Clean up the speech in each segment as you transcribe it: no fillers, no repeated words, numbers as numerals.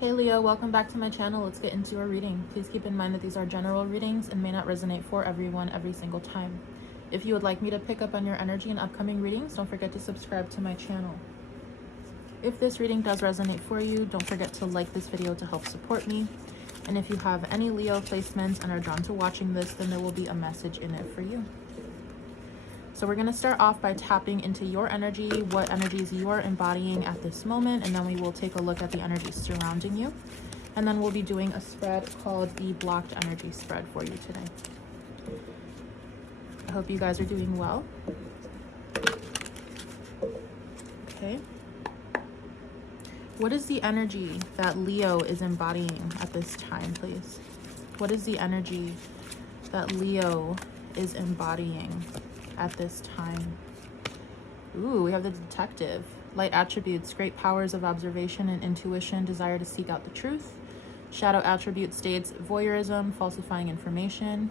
Hey Leo, welcome back to my channel. Let's get into our reading. Please keep in mind that these are general readings and may not resonate for everyone every single time. If you would like me to pick up on your energy in upcoming readings, don't forget to subscribe to my channel. If this reading does resonate for you, don't forget to like this video to help support me. And if you have any Leo placements and are drawn to watching this, then there will be a message in it for you. So we're going to start off by tapping into your energy, what energies you are embodying at this moment, and then we will take a look at the energies surrounding you. And then we'll be doing a spread called the Blocked Energy Spread for you today. I hope you guys are doing well. Okay. What is the energy that Leo is embodying at this time, please? What is the energy that Leo is embodying at this time? Ooh, we have the Detective. Light attributes, great powers of observation and intuition, desire to seek out the truth. Shadow attribute states voyeurism, falsifying information.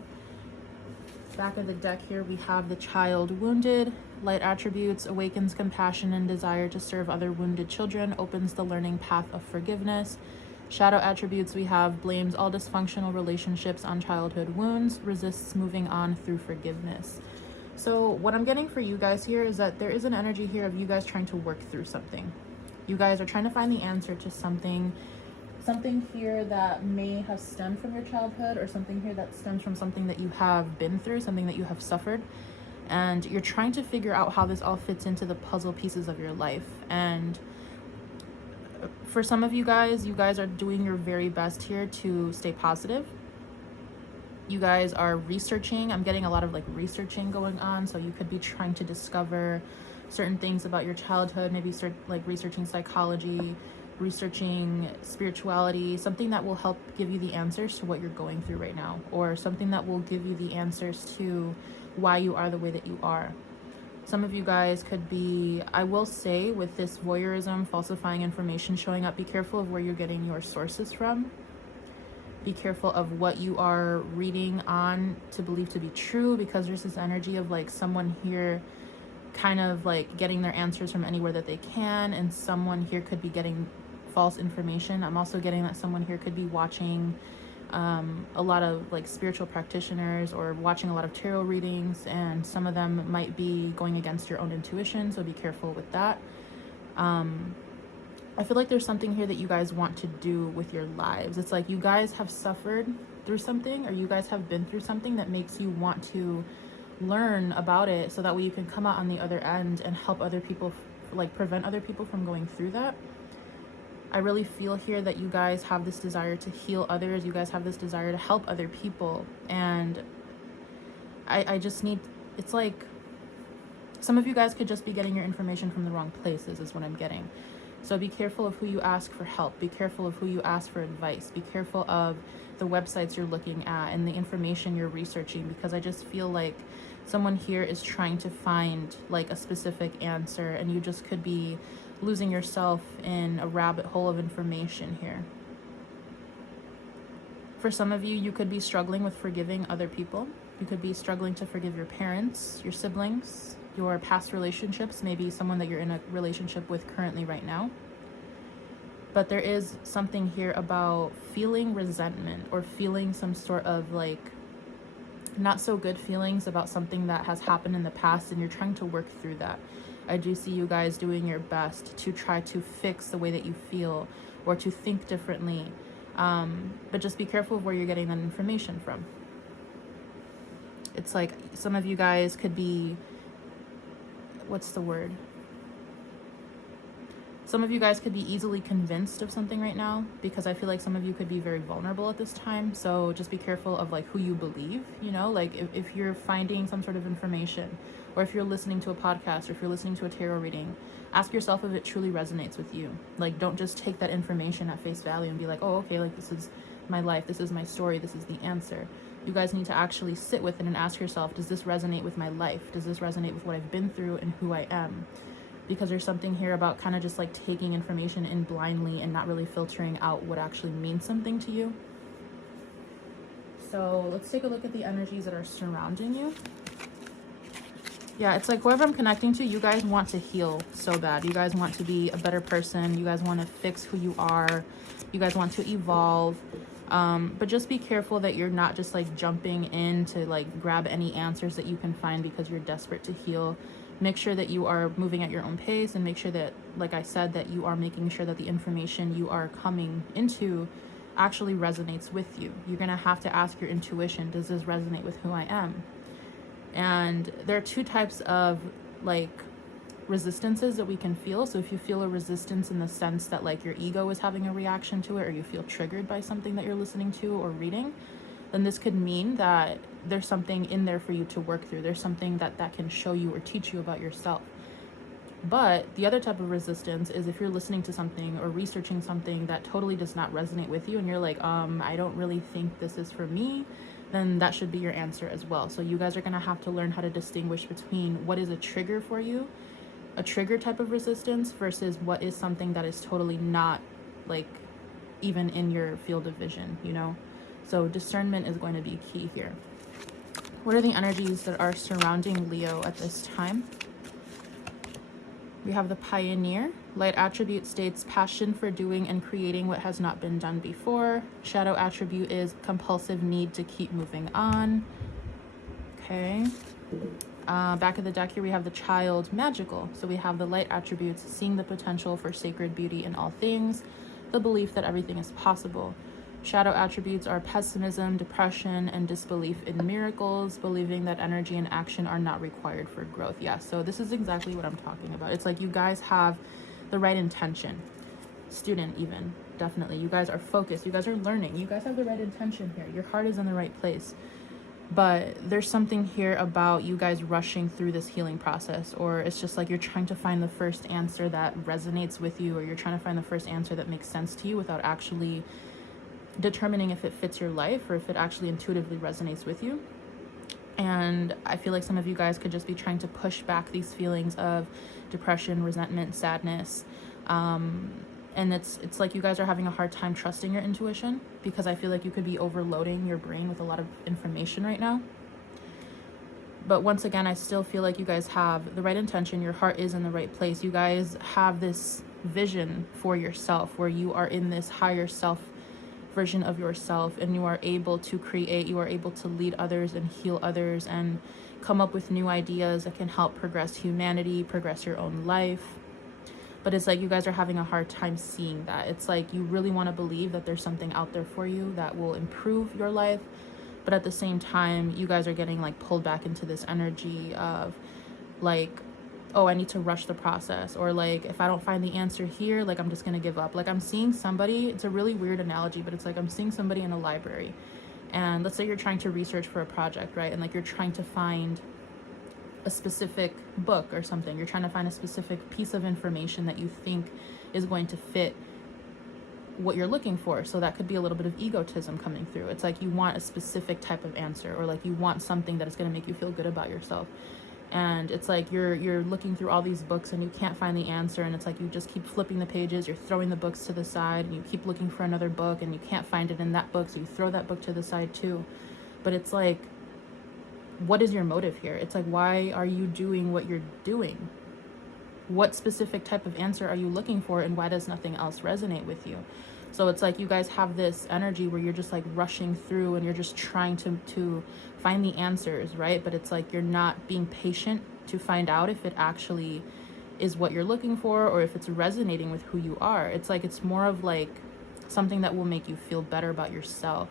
Back of the deck here, we have the Child wounded. Light attributes, awakens compassion and desire to serve other wounded children, opens the learning path of forgiveness. Shadow attributes, we have blames all dysfunctional relationships on childhood wounds, resists moving on through forgiveness. So what I'm getting for you guys here is that there is an energy here of you guys trying to work through something. You guys are trying to find the answer to something here that may have stemmed from your childhood, or something here that stems from something that you have been through, something that you have suffered. And you're trying to figure out how this all fits into the puzzle pieces of your life. And for some of you guys are doing your very best here to stay positive. You guys are researching. I'm getting a lot of like researching going on. So you could be trying to discover certain things about your childhood, maybe start like researching psychology, researching spirituality, something that will help give you the answers to what you're going through right now, or something that will give you the answers to why you are the way that you are. Some of you guys could be, I will say, with this voyeurism, falsifying information showing up, be careful of where you're getting your sources from. Be careful of what you are reading on to believe to be true, because there's this energy of like someone here kind of like getting their answers from anywhere that they can, and someone here could be getting false information. I'm also getting that someone here could be watching a lot of like spiritual practitioners, or watching a lot of tarot readings, and some of them might be going against your own intuition, so be careful with that. I feel like there's something here that you guys want to do with your lives. It's like you guys have suffered through something, or you guys have been through something that makes you want to learn about it, so that way you can come out on the other end and help other people, like prevent other people from going through that. I really feel here that you guys have this desire to heal others. You guys have this desire to help other people. And I just need, it's like some of you guys could just be getting your information from the wrong places is what I'm getting. So be careful of who you ask for help. Be careful of who you ask for advice. Be careful of the websites you're looking at and the information you're researching, because I just feel like someone here is trying to find like a specific answer, and you just could be losing yourself in a rabbit hole of information here. For some of you, you could be struggling with forgiving other people. You could be struggling to forgive your parents, your siblings, your past relationships, maybe someone that you're in a relationship with currently right now. But there is something here about feeling resentment, or feeling some sort of like not so good feelings about something that has happened in the past, and you're trying to work through that. I do see you guys doing your best to try to fix the way that you feel, or to think differently. But just be careful of where you're getting that information from. It's like some of you guys could be, what's the word? Some of you guys could be easily convinced of something right now, because I feel like some of you could be very vulnerable at this time. So just be careful of like who you believe, you know, like if you're finding some sort of information, or if you're listening to a podcast, or if you're listening to a tarot reading, ask yourself if it truly resonates with you. Like, don't just take that information at face value and be like, oh, okay, like this is my life, this is my story, this is the answer. You guys need to actually sit with it and ask yourself, does this resonate with my life? Does this resonate with what I've been through and who I am? Because there's something here about kind of just like taking information in blindly and not really filtering out what actually means something to you. So let's take a look at the energies that are surrounding you. Yeah, it's like whoever I'm connecting to, you guys want to heal so bad. You guys want to be a better person. You guys want to fix who you are. You guys want to evolve. But just be careful that you're not just like jumping in to like grab any answers that you can find because you're desperate to heal. Make sure that you are moving at your own pace, and make sure that, like I said, that you are making sure that the information you are coming into actually resonates with you. You're going to have to ask your intuition, does this resonate with who I am? And there are two types of like resistances that we can feel. So if you feel a resistance in the sense that like your ego is having a reaction to it, or you feel triggered by something that you're listening to or reading, then this could mean that there's something in there for you to work through. There's something that can show you or teach you about yourself. But the other type of resistance is if you're listening to something or researching something that totally does not resonate with you, and you're like, I don't really think this is for me, then that should be your answer as well. So you guys are going to have to learn how to distinguish between what is a trigger for you, a trigger type of resistance, versus what is something that is totally not like even in your field of vision, you know? So discernment is going to be key here. What are the energies that are surrounding Leo at this time? We have the Pioneer. Light attribute states passion for doing and creating what has not been done before. Shadow attribute is compulsive need to keep moving on. Okay. Back of the deck here, we have the Child, magical. So we have the light attributes, seeing the potential for sacred beauty in all things, the belief that everything is possible. Shadow attributes are pessimism, depression, and disbelief in miracles, believing that energy and action are not required for growth. Yeah, so this is exactly what I'm talking about. It's like you guys have the right intention. Student even, definitely. You guys are focused. You guys are learning. You guys have the right intention here. Your heart is in the right place. But there's something here about you guys rushing through this healing process, or it's just like you're trying to find the first answer that resonates with you, or you're trying to find the first answer that makes sense to you without actually determining if it fits your life or if it actually intuitively resonates with you. And I feel like some of you guys could just be trying to push back these feelings of depression, resentment, sadness. And it's like you guys are having a hard time trusting your intuition, because I feel like you could be overloading your brain with a lot of information right now. But once again, I still feel like you guys have the right intention. Your heart is in the right place. You guys have this vision for yourself where you are in this higher self version of yourself, and you are able to create, you are able to lead others and heal others and come up with new ideas that can help progress humanity, progress your own life. But it's like you guys are having a hard time seeing that. It's like you really want to believe that there's something out there for you that will improve your life, but at the same time you guys are getting like pulled back into this energy of like, oh, I need to rush the process, or like if I don't find the answer here, like I'm just gonna give up. Like I'm seeing somebody, it's a really weird analogy, but it's like I'm seeing somebody in a library, and let's say you're trying to research for a project, right? And like you're trying to find a specific book or something. You're trying to find a specific piece of information that you think is going to fit what you're looking for. So that could be a little bit of egotism coming through. It's like you want a specific type of answer, or like you want something that is going to make you feel good about yourself. And it's like you're looking through all these books and you can't find the answer, and it's like you just keep flipping the pages, you're throwing the books to the side, and you keep looking for another book and you can't find it in that book, so you throw that book to the side too. But it's like, what is your motive here? It's like, why are you doing what you're doing? What specific type of answer are you looking for, and why does nothing else resonate with you? So it's like you guys have this energy where you're just like rushing through and you're just trying to find the answers, right? But it's like you're not being patient to find out if it actually is what you're looking for, or if it's resonating with who you are. It's like it's more of like something that will make you feel better about yourself.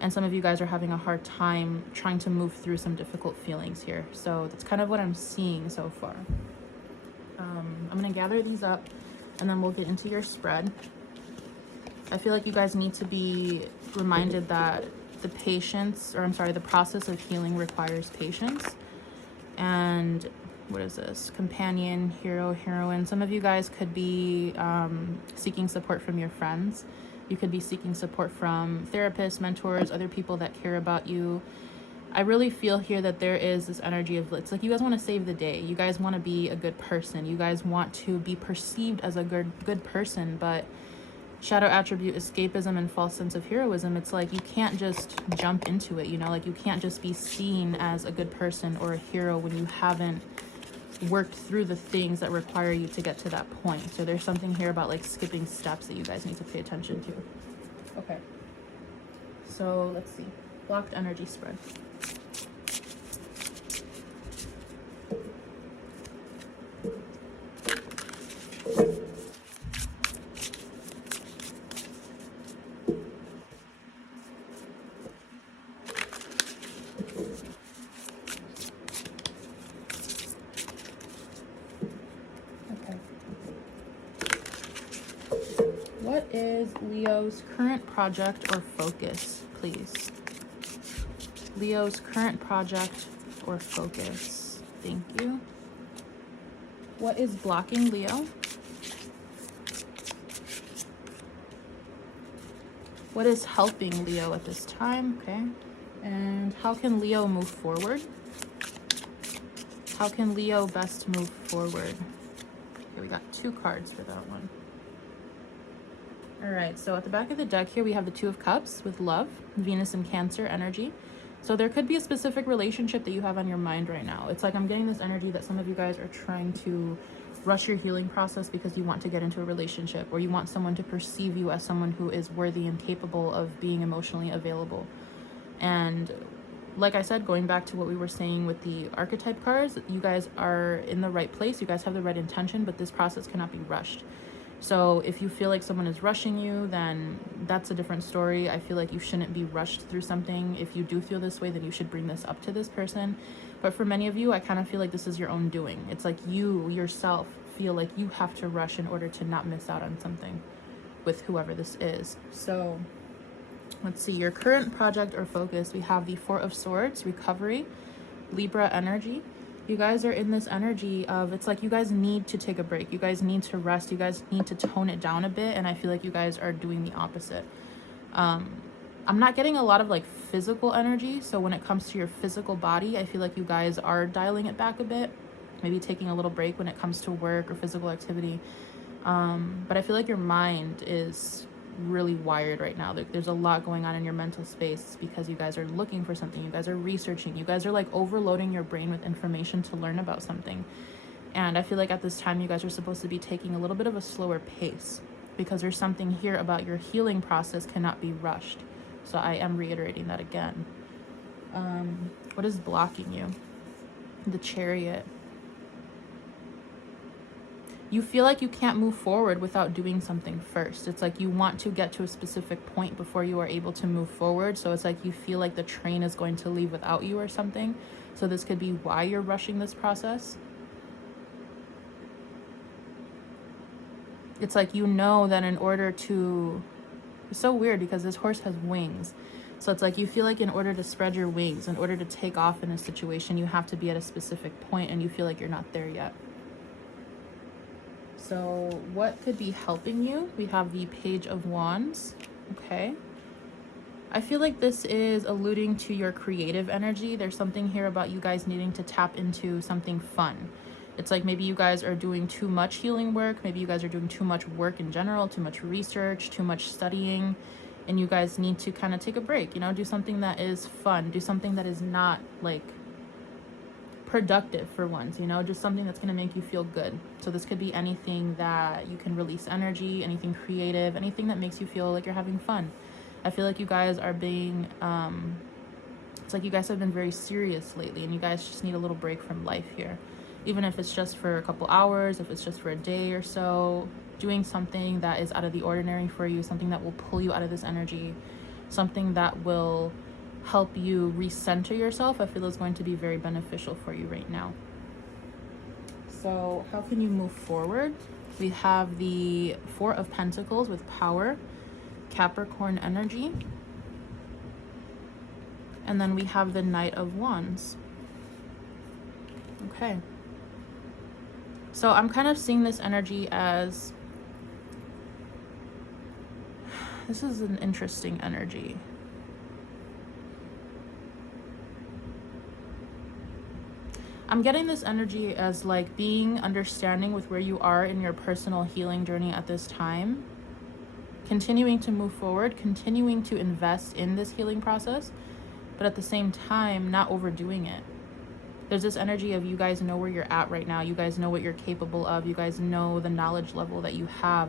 And some of you guys are having a hard time trying to move through some difficult feelings here. So that's kind of what I'm seeing so far. I'm going to gather these up and then we'll get into your spread. I feel like you guys need to be reminded that the process of healing requires patience. And what is this? Companion, hero, heroine. Some of you guys could be seeking support from your friends. You could be seeking support from therapists, mentors, other people that care about you. I really feel here that there is this energy of, it's like you guys want to save the day. You guys want to be a good person. You guys want to be perceived as a good person, but Shadow attribute, escapism and false sense of heroism. It's like you can't just jump into it, you know, like you can't just be seen as a good person or a hero when you haven't worked through the things that require you to get to that point. So there's something here about like skipping steps that you guys need to pay attention to. Okay, so let's see. Blocked energy spread. What is Leo's current project or focus, please? Leo's current project or focus. Thank you. What is blocking Leo? What is helping Leo at this time? Okay. And how can Leo move forward? How can Leo best move forward? Okay, we got 2 cards for that one. All right, so at the back of the deck here, we have the 2 of Cups with love, Venus and Cancer energy. So there could be a specific relationship that you have on your mind right now. It's like I'm getting this energy that some of you guys are trying to rush your healing process because you want to get into a relationship, or you want someone to perceive you as someone who is worthy and capable of being emotionally available. And like I said, going back to what we were saying with the archetype cards, you guys are in the right place. You guys have the right intention, but this process cannot be rushed. So if you feel like someone is rushing you, then that's a different story. I feel like you shouldn't be rushed through something. If you do feel this way, then you should bring this up to this person. But for many of you, I kind of feel like this is your own doing. It's like you yourself feel like you have to rush in order to not miss out on something with whoever this is. So let's see, your current project or focus. We have the 4 of Swords, recovery, Libra energy. You guys are in this energy of, it's like you guys need to take a break. You guys need to rest. You guys need to tone it down a bit. And I feel like you guys are doing the opposite. I'm not getting a lot of like physical energy. So when it comes to your physical body, I feel like you guys are dialing it back a bit. Maybe taking a little break when it comes to work or physical activity. But I feel like your mind is really wired right now. There's a lot going on in your mental space because you guys are looking for something. You guys are researching. You guys are like overloading your brain with information to learn about something. And I feel like at this time you guys are supposed to be taking a little bit of a slower pace because there's something here about your healing process cannot be rushed. So I am reiterating that again. What is blocking you? The Chariot. You feel like you can't move forward without doing something first. It's like you want to get to a specific point before you are able to move forward. So it's like you feel like the train is going to leave without you or something. So this could be why you're rushing this process. It's like you know that in order to... It's so weird because this horse has wings. So it's like you feel like in order to spread your wings, in order to take off in a situation, you have to be at a specific point and you feel like you're not there yet. So what could be helping you? We have the Page of Wands. Okay. I feel like this is alluding to your creative energy. There's something here about you guys needing to tap into something fun. It's like maybe you guys are doing too much healing work. Maybe you guys are doing too much work in general, too much research, too much studying. And you guys need to kind of take a break, you know, do something that is fun. Do something that is not like productive for once, you know, just something that's going to make you feel good. So this could be anything that you can release energy, anything creative, anything that makes you feel like you're having fun. I feel like you guys are being, it's like you guys have been very serious lately and you guys just need a little break from life here. Even if it's just for a couple hours, if it's just for a day or so, doing something that is out of the ordinary for you, something that will pull you out of this energy, something that will help you recenter yourself, I feel is going to be very beneficial for you right now. So how can you move forward? We have the 4 of Pentacles with power, Capricorn energy. And then we have the Knight of Wands. Okay. So I'm kind of seeing this energy as, this is an interesting energy. I'm getting this energy as like being understanding with where you are in your personal healing journey at this time. continuing to move forward, continuing to invest in this healing process, but at the same time, not overdoing it. There's this energy of you guys know where you're at right now. You guys know what you're capable of. You guys know the knowledge level that you have.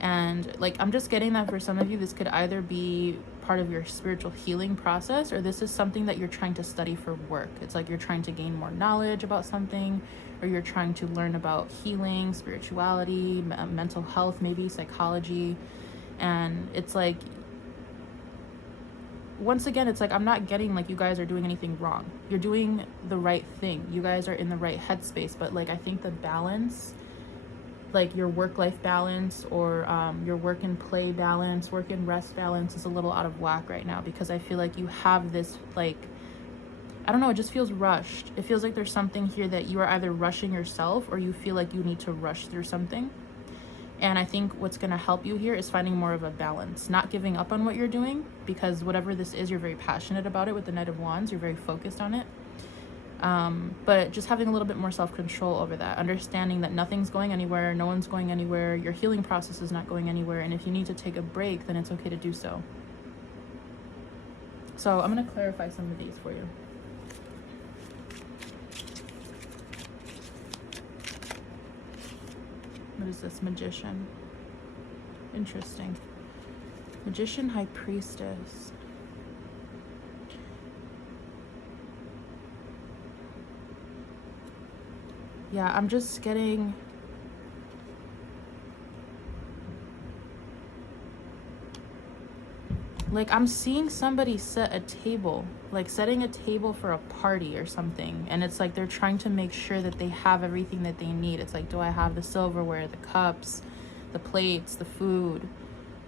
And like, I'm just getting that for some of you, this could either be part of your spiritual healing process, or this is something that you're trying to study for work. It's like you're trying to gain more knowledge about something, or you're trying to learn about healing, spirituality, mental health, maybe psychology. And it's like, once again, it's like, I'm not getting like you guys are doing anything wrong. You're doing the right thing. You guys are in the right headspace. But like, I think the balance, like your work-life balance, or your work and play balance, work and rest balance is a little out of whack right now, because I feel like you have this, like, I don't know, it just feels rushed. It feels like there's something here that you are either rushing yourself, or you feel like you need to rush through something. And I think what's going to help you here is finding more of a balance, not giving up on what you're doing, because whatever this is, you're very passionate about it. With the Knight of Wands, you're very focused on it. But just having a little bit more self-control over that, understanding that nothing's going anywhere, no one's going anywhere, your healing process is not going anywhere, and if you need to take a break, then it's okay to do so. So I'm going to clarify some of these for you. What is this? Magician. Interesting. Magician, High Priestess. Yeah, I'm just getting... like, I'm seeing somebody set a table, like setting a table for a party or something. And it's like they're trying to make sure that they have everything that they need. It's like, do I have the silverware, the cups, the plates, the food?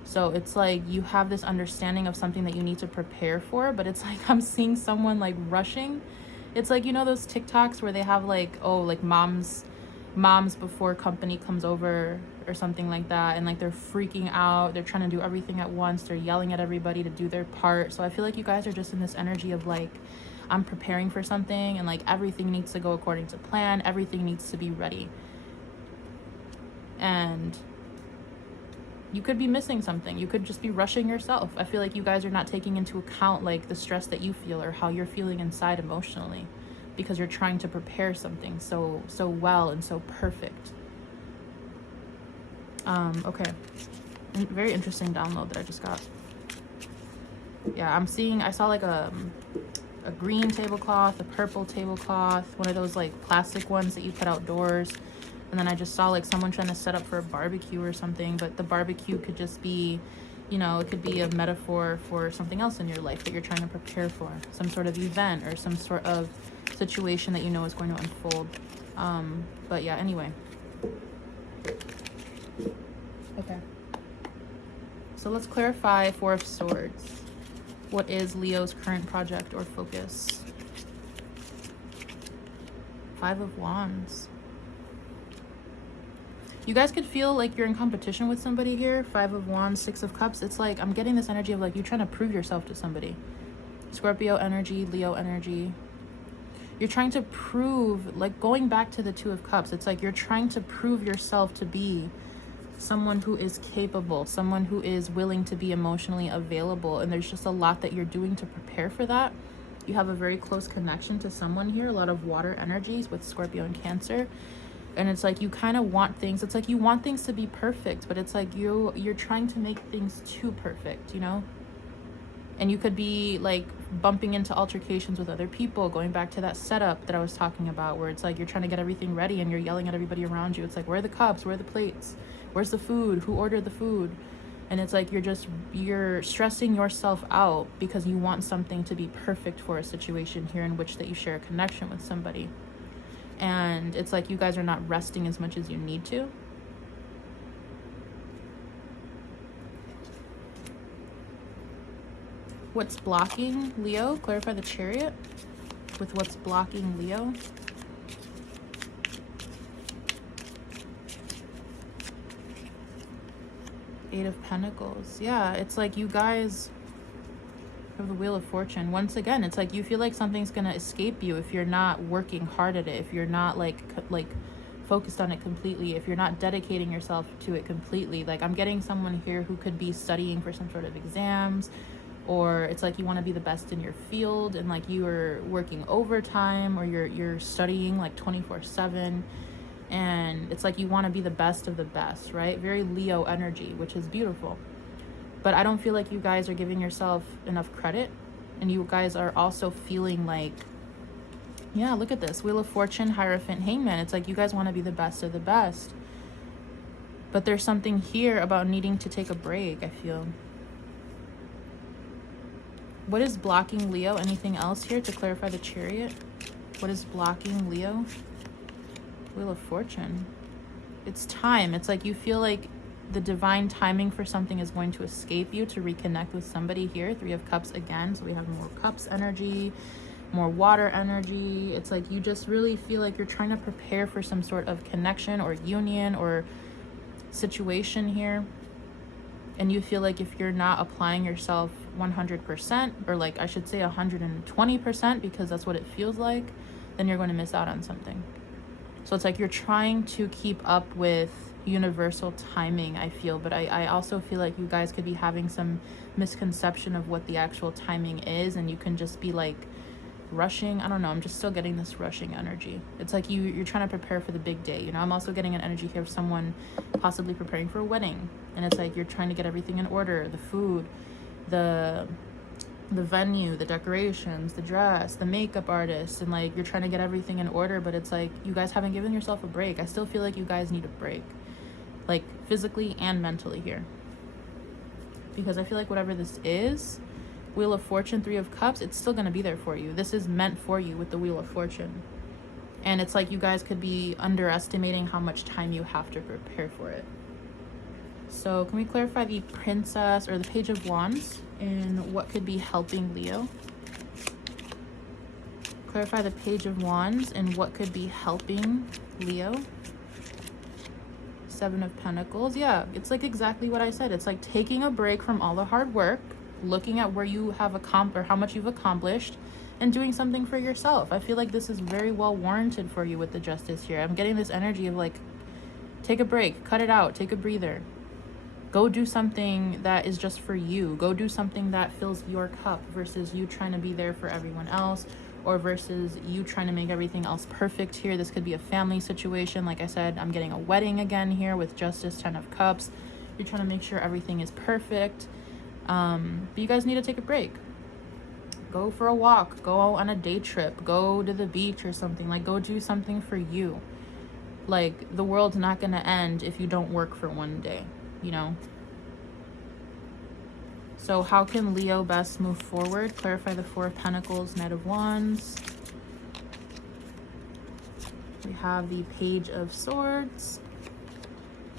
So it's like you have this understanding of something that you need to prepare for, but it's like I'm seeing someone like rushing. It's like, you know, those TikToks where they have like, oh, like moms before company comes over or something like that, and like they're freaking out, they're trying to do everything at once, they're yelling at everybody to do their part. So I feel like you guys are just in this energy of like, I'm preparing for something, and like everything needs to go according to plan, everything needs to be ready. And you could be missing something, you could just be rushing yourself. I feel like you guys are not taking into account like the stress that you feel or how you're feeling inside emotionally, because you're trying to prepare something so well and so perfect. Okay, very interesting download that I just got. Yeah, I saw like a green tablecloth, a purple tablecloth, one of those like plastic ones that you put outdoors. And then I just saw like someone trying to set up for a barbecue or something, but the barbecue could just be, you know, it could be a metaphor for something else in your life that you're trying to prepare for, some sort of event or some sort of situation that you know is going to unfold. But yeah, anyway. Okay. So let's clarify Four of Swords. What is Leo's current project or focus? Five of Wands. You guys could feel like you're in competition with somebody here. Five of Wands, Six of Cups. It's like I'm getting this energy of like you're trying to prove yourself to somebody. Scorpio energy, Leo energy. You're trying to prove, like going back to the Two of Cups, it's like you're trying to prove yourself to be someone who is capable, someone who is willing to be emotionally available. And there's just a lot that you're doing to prepare for that. You have a very close connection to someone here, a lot of water energies with Scorpio and Cancer. And it's like you kind of want things, it's like you want things to be perfect, but it's like you're trying to make things too perfect, you know? And you could be like bumping into altercations with other people, going back to that setup that I was talking about, where it's like you're trying to get everything ready and you're yelling at everybody around you. It's like, where are the cups? Where are the plates? Where's the food? Who ordered the food? And it's like you're stressing yourself out because you want something to be perfect for a situation here in which that you share a connection with somebody. And it's like you guys are not resting as much as you need to. What's blocking Leo? Clarify the Chariot with what's blocking Leo. Eight of Pentacles. Yeah, it's like you guys have the Wheel of Fortune. Once again, it's like you feel like something's gonna escape you if you're not working hard at it, if you're not like focused on it completely, if you're not dedicating yourself to it completely. Like, I'm getting someone here who could be studying for some sort of exams, or it's like you want to be the best in your field and like you are working overtime, or you're studying like 24/7, and it's like you want to be the best of the best, right? Very Leo energy, which is beautiful. But I don't feel like you guys are giving yourself enough credit, and you guys are also feeling like, yeah, look at this. Wheel of Fortune, Hierophant, Hangman. It's like you guys want to be the best of the best. But there's something here about needing to take a break, I feel. What is blocking Leo? Anything else here to clarify the Chariot? What is blocking Leo? Wheel of Fortune. It's time. It's like you feel like the divine timing for something is going to escape you to reconnect with somebody here. Three of Cups again. So we have more Cups energy, more water energy. It's like you just really feel like you're trying to prepare for some sort of connection or union or situation here. And you feel like if you're not applying yourself 100%, or like I should say 120%, because that's what it feels like, then you're going to miss out on something. So it's like you're trying to keep up with universal timing, I feel. But I also feel like you guys could be having some misconception of what the actual timing is, and you can just be like rushing. I don't know, I'm just still getting this rushing energy. It's like you're trying to prepare for the big day, you know. I'm also getting an energy here of someone possibly preparing for a wedding, and it's like you're trying to get everything in order, the food, the venue, the decorations, the dress, the makeup artist, and like you're trying to get everything in order. But it's like you guys haven't given yourself a break. I still feel like you guys need a break, like physically and mentally here, because I feel like whatever this is, Wheel of Fortune, Three of Cups, it's still going to be there for you. This is meant for you with the Wheel of Fortune. And it's like you guys could be underestimating how much time you have to prepare for it. So can we clarify the Princess or the Page of Wands and what could be helping Leo? Clarify the Page of Wands and what could be helping Leo. Seven of Pentacles. Yeah, it's like exactly what I said. It's like taking a break from all the hard work, looking at where you have accomplished, or how much you've accomplished, and doing something for yourself. I feel like this is very well warranted for you with the Justice here. I'm getting this energy of like, take a break, cut it out, take a breather. Go do something that is just for you. Go do something that fills your cup versus you trying to be there for everyone else, or versus you trying to make everything else perfect here. This could be a family situation. Like I said, I'm getting a wedding again here with Justice, Ten of Cups. You're trying to make sure everything is perfect. But you guys need to take a break. Go for a walk, go on a day trip, go to the beach or something. Like, go do something for you. Like, the world's not gonna end if you don't work for one day, you know? So how can Leo best move forward? Clarify the Four of Pentacles, Knight of Wands. We have the Page of Swords,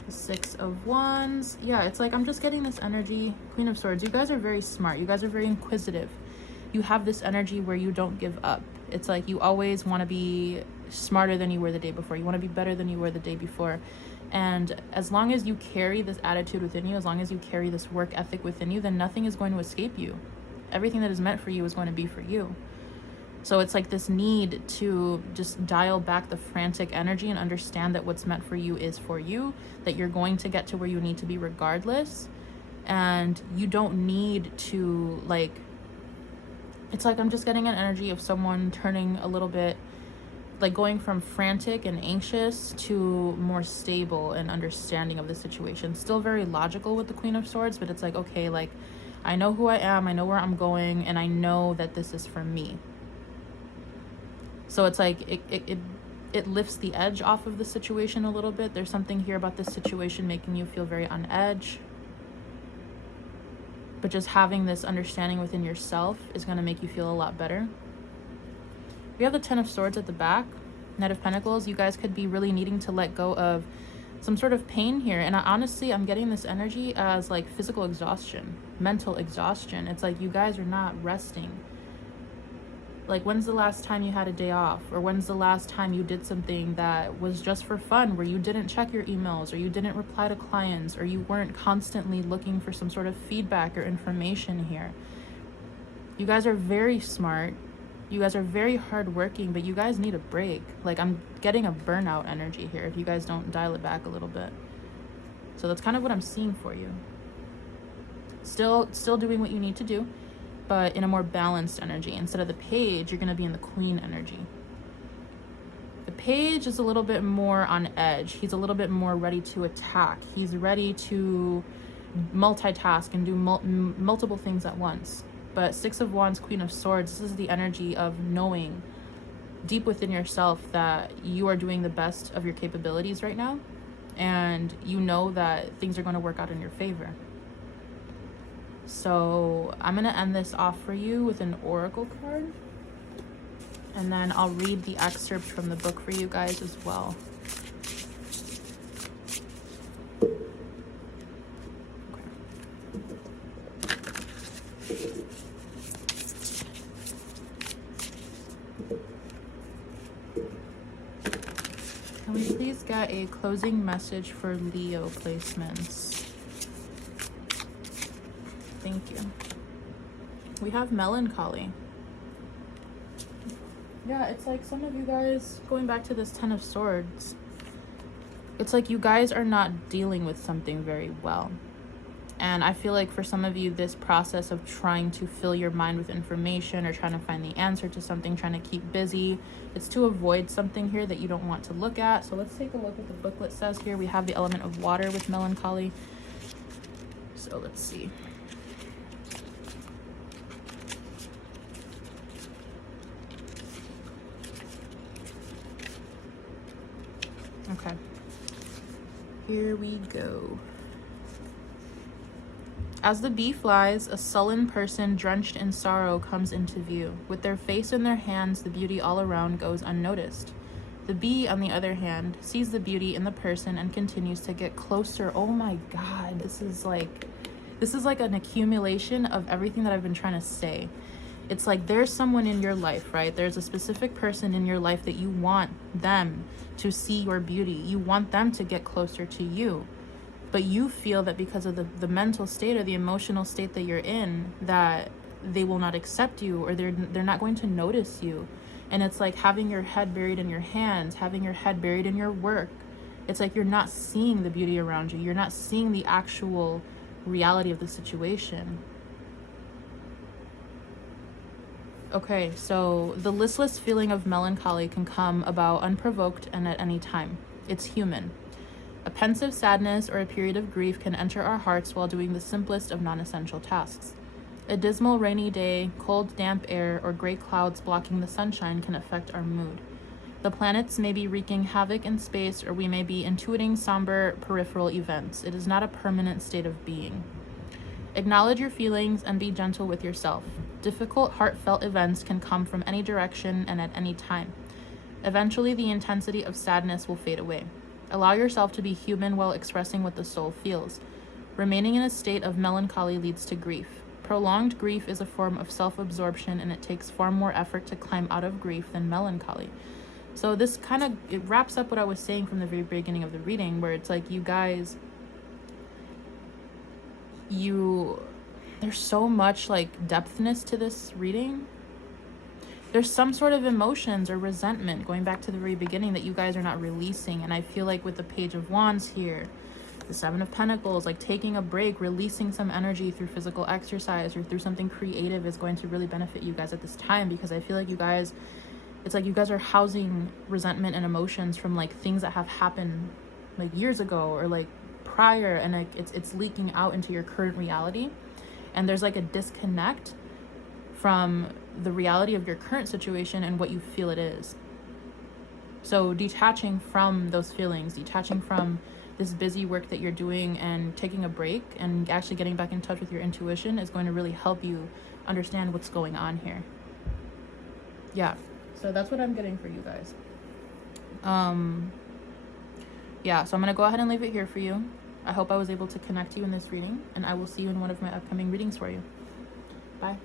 the Six of Wands. Yeah, it's like I'm just getting this energy. Queen of Swords. You guys are very smart. You guys are very inquisitive. You have this energy where you don't give up. It's like you always want to be smarter than you were the day before. You want to be better than you were the day before. And as long as you carry this attitude within you, as long as you carry this work ethic within you, then nothing is going to escape you. Everything that is meant for you is going to be for you. So it's like this need to just dial back the frantic energy and understand that what's meant for you is for you, that you're going to get to where you need to be regardless. And you don't need to, like, it's like I'm just getting an energy of someone turning a little bit, like going from frantic and anxious to more stable and understanding of the situation. Still very logical with the Queen of Swords, but it's like, okay, like, I know who I am, I know where I'm going, and I know that this is for me. So it's like it lifts the edge off of the situation a little bit. There's something here about this situation making you feel very on edge. But just having this understanding within yourself is going to make you feel a lot better. We have the Ten of Swords at the back, Knight of Pentacles. You guys could be really needing to let go of some sort of pain here. And honestly, I'm getting this energy as like physical exhaustion, mental exhaustion. It's like you guys are not resting. Like, when's the last time you had a day off? Or when's the last time you did something that was just for fun, where you didn't check your emails, or you didn't reply to clients, or you weren't constantly looking for some sort of feedback or information here? You guys are very smart. You guys are very hardworking, but you guys need a break. Like, I'm getting a burnout energy here if you guys don't dial it back a little bit. So that's kind of what I'm seeing for you. Still doing what you need to do, but in a more balanced energy. Instead of the Page, you're going to be in the Queen energy. The Page is a little bit more on edge. He's a little bit more ready to attack. He's ready to multitask and do multiple things at once. But Six of Wands, Queen of Swords, this is the energy of knowing deep within yourself that you are doing the best of your capabilities right now. And you know that things are going to work out in your favor. So I'm going to end this off for you with an oracle card. And then I'll read the excerpt from the book for you guys as well. Can we please get a closing message for Leo placements? Thank you. We have melancholy. Yeah, it's like some of you guys, going back to this Ten of Swords, it's like you guys are not dealing with something very well. And I feel like for some of you, this process of trying to fill your mind with information or trying to find the answer to something, trying to keep busy, it's to avoid something here that you don't want to look at. So let's take a look what the booklet says here. We have the element of water with melancholy. So let's see. Okay. Here we go. As the bee flies, a sullen person drenched in sorrow comes into view. With their face in their hands, the beauty all around goes unnoticed. The bee, on the other hand, sees the beauty in the person and continues to get closer. Oh my God, this is like an accumulation of everything that I've been trying to say. It's like there's someone in your life, right? There's a specific person in your life that you want them to see your beauty. You want them to get closer to you. But you feel that because of the mental state or the emotional state that you're in, that they will not accept you, or they're not going to notice you. And it's like having your head buried in your hands, having your head buried in your work. It's like you're not seeing the beauty around you. You're not seeing the actual reality of the situation. Okay, so the listless feeling of melancholy can come about unprovoked and at any time. It's human. A pensive sadness or a period of grief can enter our hearts while doing the simplest of non-essential tasks. A dismal rainy day, cold damp air, or gray clouds blocking the sunshine can affect our mood. The planets may be wreaking havoc in space, or we may be intuiting somber peripheral events. It is not a permanent state of being. Acknowledge your feelings and be gentle with yourself. Difficult, heartfelt events can come from any direction and at any time. Eventually, the intensity of sadness will fade away. Allow yourself to be human while expressing what the soul feels. Remaining in a state of melancholy leads to grief. Prolonged grief is a form of self-absorption, and it takes far more effort to climb out of grief than melancholy. So this it wraps up what I was saying from the very beginning of the reading, where it's like you guys, there's so much like depthness to this reading. There's some sort of emotions or resentment going back to the very beginning that you guys are not releasing. And I feel like with the Page of Wands here, the Seven of Pentacles, like taking a break, releasing some energy through physical exercise or through something creative is going to really benefit you guys at this time, because I feel like you guys, it's like you guys are housing resentment and emotions from like things that have happened like years ago or like prior, and like it's leaking out into your current reality. And there's like a disconnect from the reality of your current situation and what you feel it is. So detaching from those feelings, detaching from this busy work that you're doing and taking a break and actually getting back in touch with your intuition is going to really help you understand what's going on here. Yeah, so that's what I'm getting for you guys. Yeah, so I'm going to go ahead and leave it here for you. I hope I was able to connect you in this reading, and I will see you in one of my upcoming readings for you. Bye.